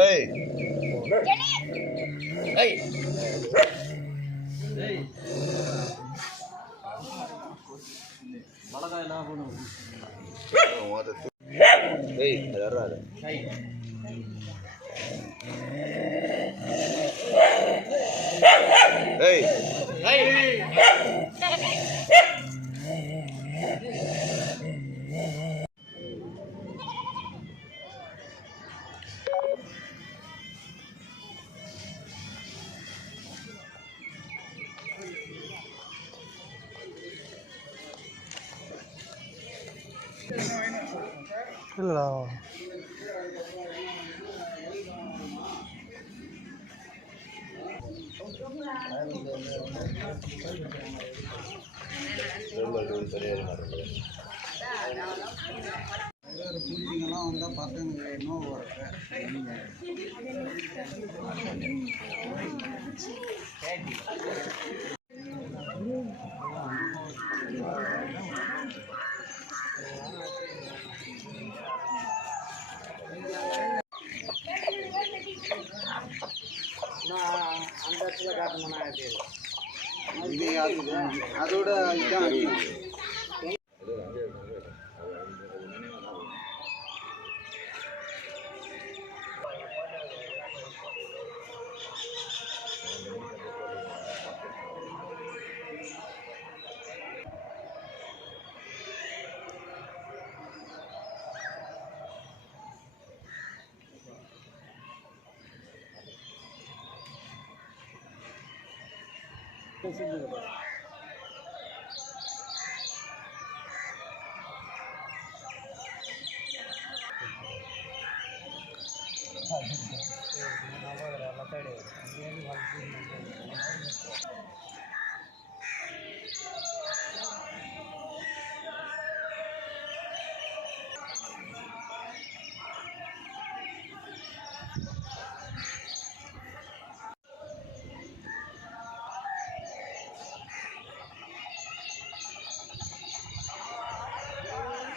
ஏய். ஏய். ஏய் யாரா அது ஏய். இல்லைடா தெரியாது மாட்டேங்குது பூச்சிங்கெல்லாம் வந்தால் பசங்க நோவு வரப்ப அந்த இடத்துல காட்டணும்னா அதோட இதான் Kesin bir